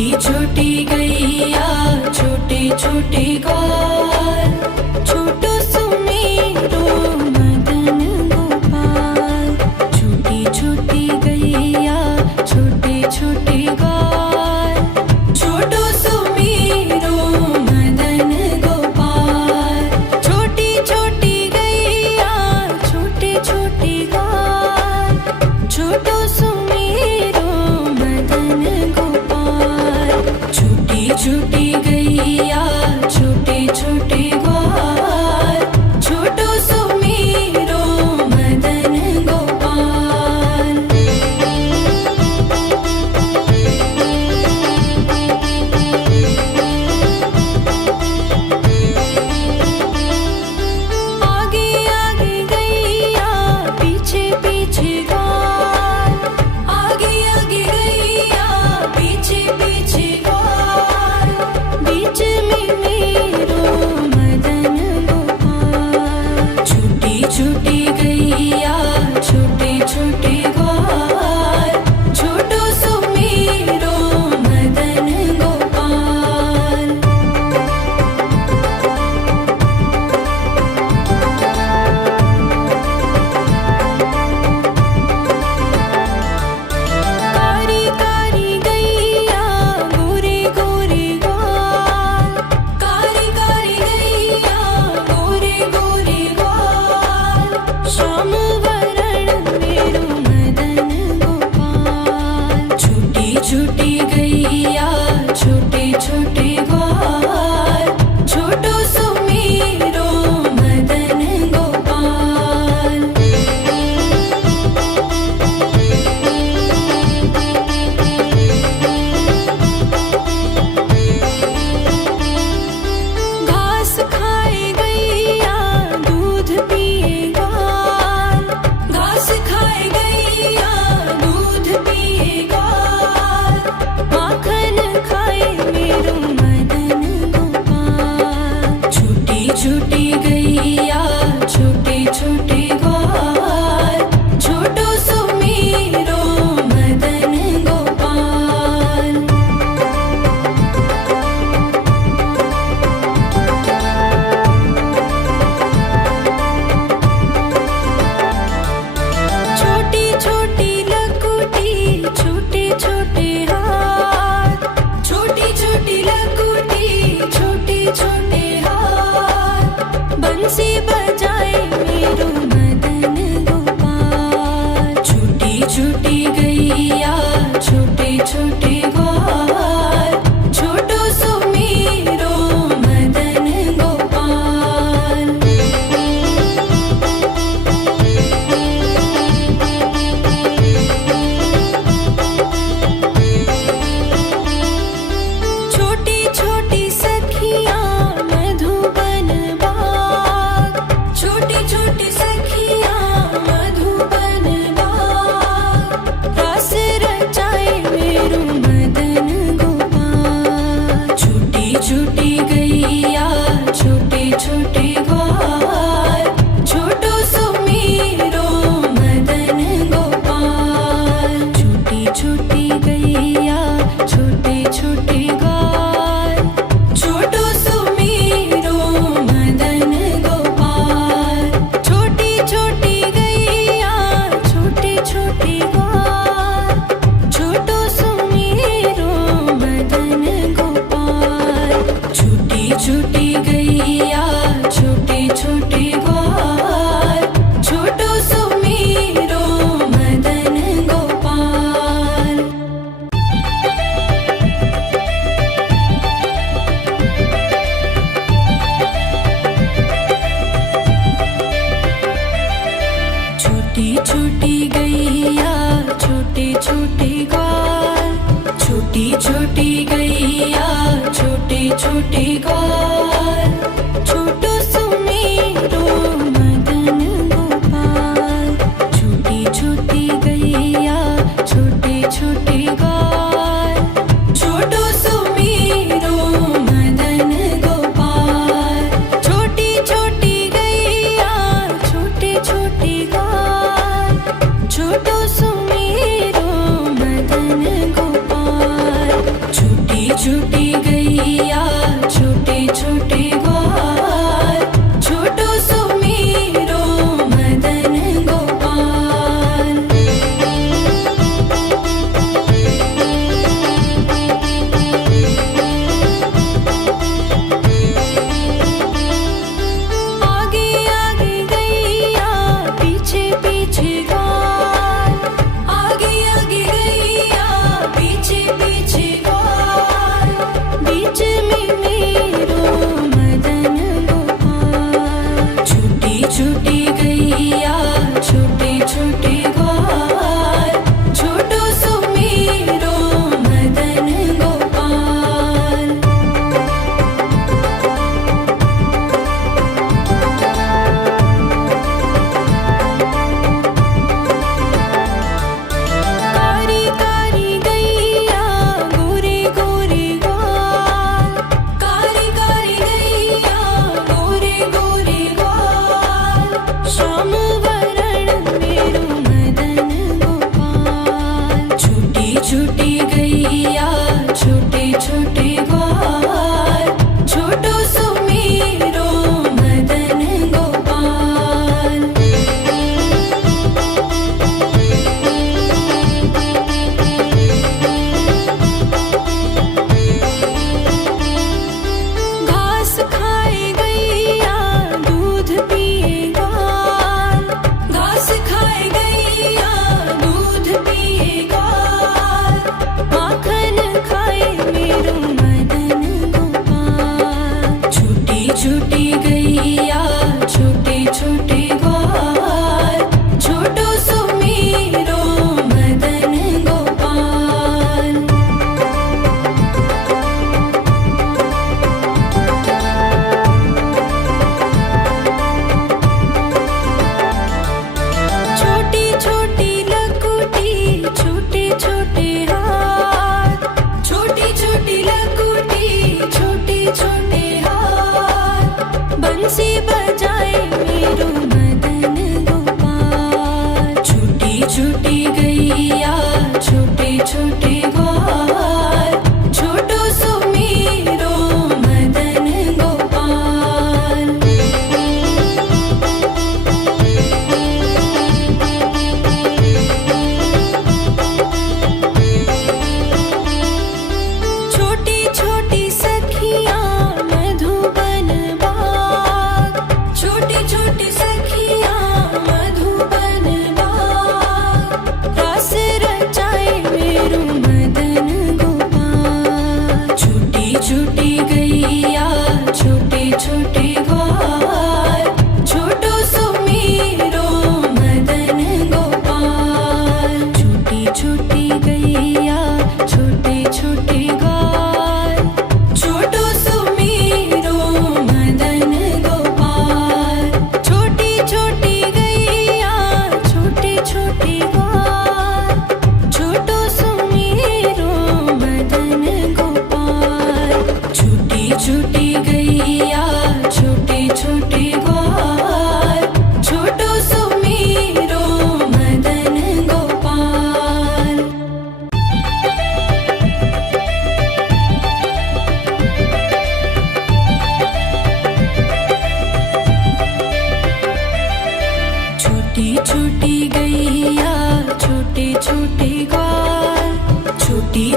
छोटी गैया छोटे छोटे ग्वाल, छोटो सुमेरो मदन गोपाल। छोटी छोटी गैया छोटे छोटे ग्वाल, छोटो सुमेरो मदन गोपाल। छोटी छोटी गैया छोटे छोटे ग्वाल, छोटो सुमेरो मदन गोपाल। छोटी छोटी गैया छोटे छोटे ग्वाल, छोटो सुमेरो मदन गोपाल। आगे आगे गैया पीछे पीछे ग्वाल, आगे आगे गैया पीछे पीछे ग्वाल। बीच में मेरो मदन गोपाल। छोटी छोटी गैया छोटे छोटे ग्वाल, छोटो सुमेरो मदन गोपाल। कारी कारी गैया गोरे गोरे ग्वाल, कारी कारी गैया गोरे गोरे ग्वाल। श्याम वरण मेरो मदन गोपाल। छोटी छोटी गैया छोटे छोटे ग्वाल, छोटो सुमेरो मदन गोपाल। घास खाए गैया दूध पिए ग्वाल, घास खाए गैया दूध पिए ग्वाल। माखन खाए मेरो मदन गोपाल। छोटी छोटी गैया छोटे छोटे ग्वाल, छोटो सुमेरो मदन गोपाल। छोटी छोटी लकुटी छोटे छोटे हाथ, छोटी छोटी लकुटी छोटे छोटे हाथ। बंसी बजाए मेरो मदन गोपाल। छोटी छोटी गैया छोटे छोटे ग्वाल, छोटो सुमेरो मदन गोपाल। छोटी छोटी सखियाँ मधुबन बाग, छोटी छोटी सखियाँ मधुबन बाग। रास रचाए मेरो मदन गोपाल। छोटी छोटी गैया छोटे छोटे ग्वाल, छोटो सुमेरो मदन गोपाल। छोटी छोटी गैया छोटे छोटे ग्वाल, छोटो सुमेरो मदन गोपाल। छोटी छोटी गैया छोटे छोटे ग्वाल, छोटो सुमेरो मदन गोपाल। छोटी छोटी गैया छोटे छोटे ग्वाल, छोटो सुमेरो मदन गोपाल। छोटी छोटी गैया छोटे छोटे ग्वाल, छोटी छोटी गैया छोटे छोटे ग्वाल, छोटो सुमेरो मदन गोपाल। छोटी छोटी गैया छोटे छोटे ग्वाल, छोटो सुमेरो मदन गोपाल। छोटी छोटी गैया छोटे छोटे ग्वाल, छोटो सुमेरो मदन गोपाल। छोटी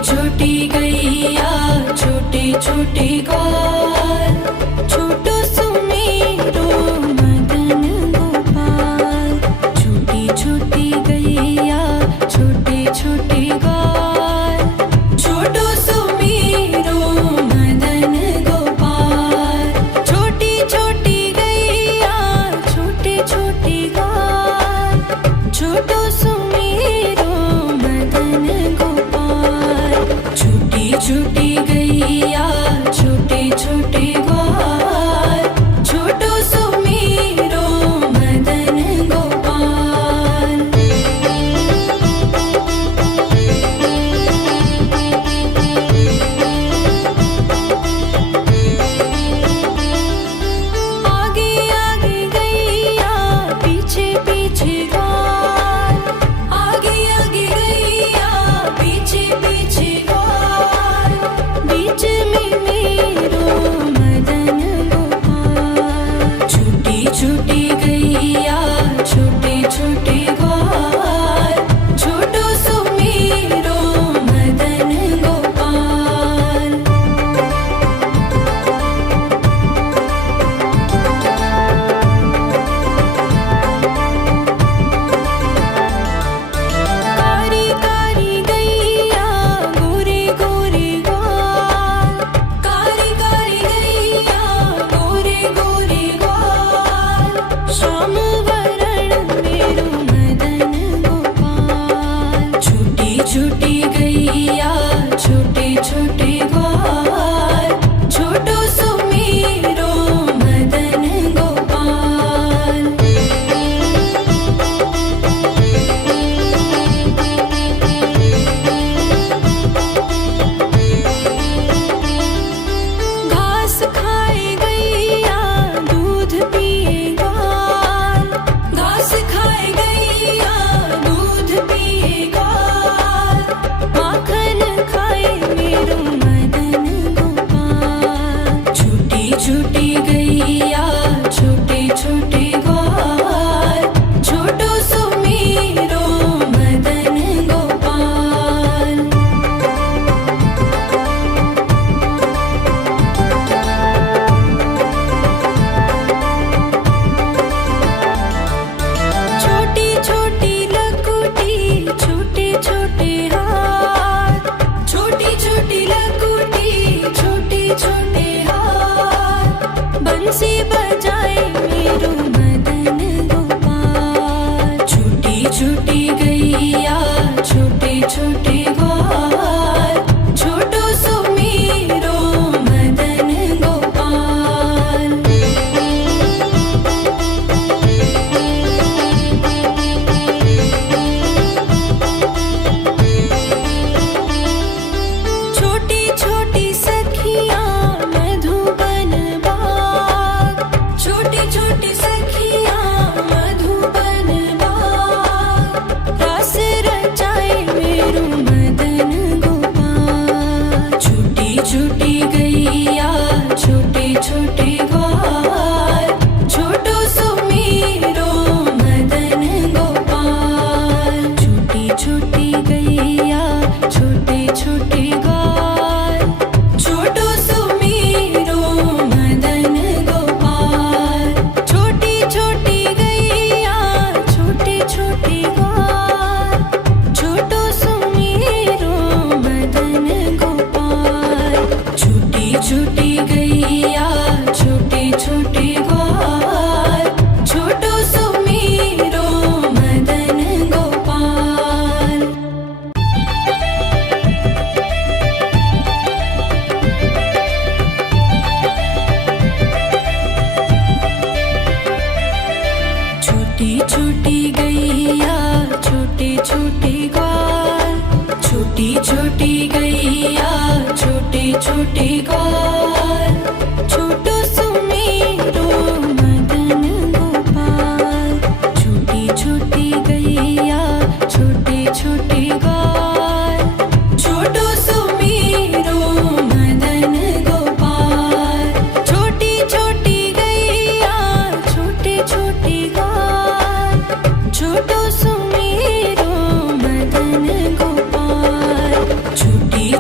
छोटी गैया छोटे छोटे ग्वाल, छोटो सुमेरो मदन गोपाल। छोटी छोटी गैया छोटे छोटे ग्वाल, छोटो सुमेरो मदन गोपाल। छोटी छोटी गैया छोटे छोटे ग्वाल, छोटो सुमेरो मदन गोपाल। छोटी छोटी गैया छोटे छोटे ग्वाल, छोटो सुमेरो मदन गोपाल। आगे आगे गैया पीछे पीछे ग्वाल, आगे आगे गैया पीछे पीछे ग्वाल। बीच में मेरो मदन गोपाल। छोटी छोटी गैया छोटे छोटे ग्वाल, छोटो सुमेरो मदन गोपाल। कारी कारी गैया गोरे गोरे ग्वाल, कारी कारी गैया गोरे गोरे ग्वाल। श्याम वरण मेरो मदन गोपाल। छोटी छोटी गैया छोटे छोटे ग्वाल, छोटो सुमेरो मदन गोपाल। घास खाए गैया दूध पिए ग्वाल, घास खाए गैया दूध पिए ग्वाल। माखन खाए मेरो मदन गोपाल। छोटी छोटी गैया छोटे छोटे ग्वाल, छोटो सुमेरो मदन गोपाल। छोटी छोटी लकुटी छोटे छोटे हाथ, छोटी छोटी लकुटी छोटे छोटे हाथ। बंसी बजाए मेरो मदन गोपाल। छोटी छोटी गैया छोटे छोटे ग्वाल, छोटो सुमेरो मदन गोपाल। छोटी छोटी सखियाँ मधुबन बाग,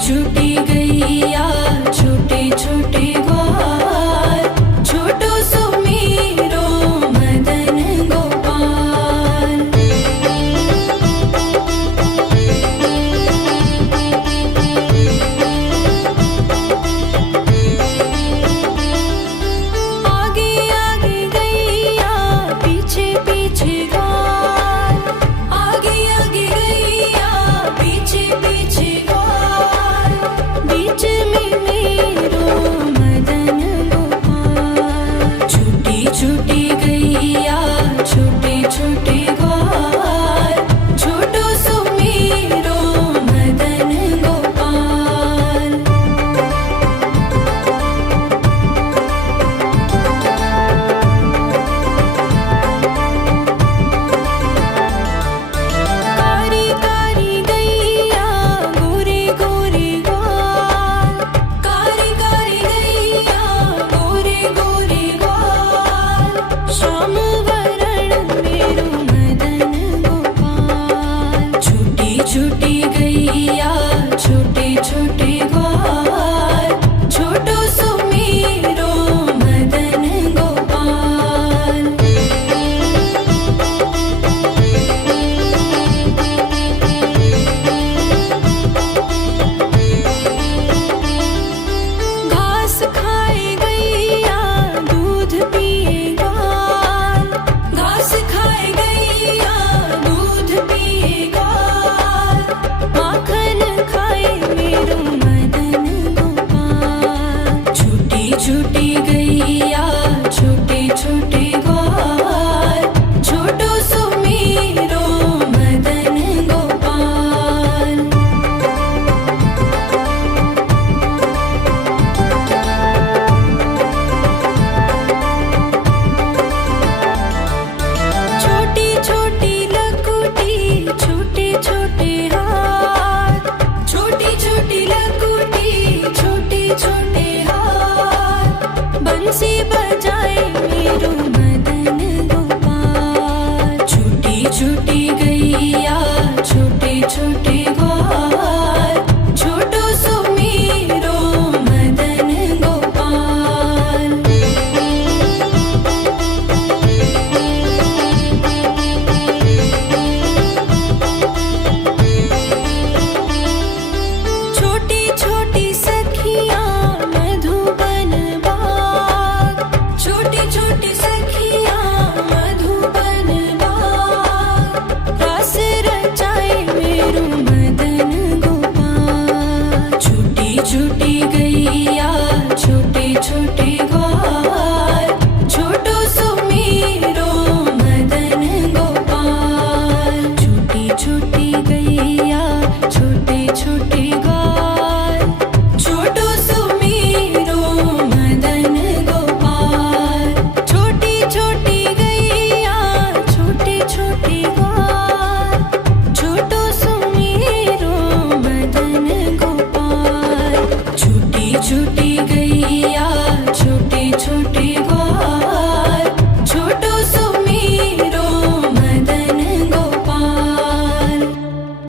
छूटी गैया छोटे छोटे ग्वाल छोटो सो मेरो मदन गोपाल। आगे आगे गैया पीछे पीछे ग्वाल आगे आगे गैया पीछे पीछे ग्वाल बीच में मेरो मदन गोपाल। छूटी छूटी गैया छोटे छोटे ग्वाल छोटो सो मेरो मदन गोपाल। कारी कारी गैया गोरे गोरे ग्वाल कारी कारी गैया गोरे गोरे ग्वाल श्याम वरण मेरो मदन गोपाल। छूटी छूटी गैया छोटे छोटे ग्वाल छोटो सो मेरो मदन गोपाल। घास खाए गैया दूध पिए ग्वाल घास खाए गैया दूध पिए ग्वाल माखन खाए मेरो मदन गोपाल। छूटी छूटी गैया छोटे छोटे ग्वाल छोटो सो मेरो मदन गोपाल। छोटी छोटी लकुटी छोटे छोटे हाथ छोटी छोटी लकुटी छोटे छोटे हाथ बंसी बजाए मेरो मदन गोपाल। छूटी छूटी गैया छोटे छोटे ग्वाल छोटो सो मेरो मदन गोपाल। छोटी छोटी सखियाँ मधुबन बाग छोटी छोटी सखियाँ मधुबन बाग रास रचाए मेरो मदन गोपाल। छूटी छूटी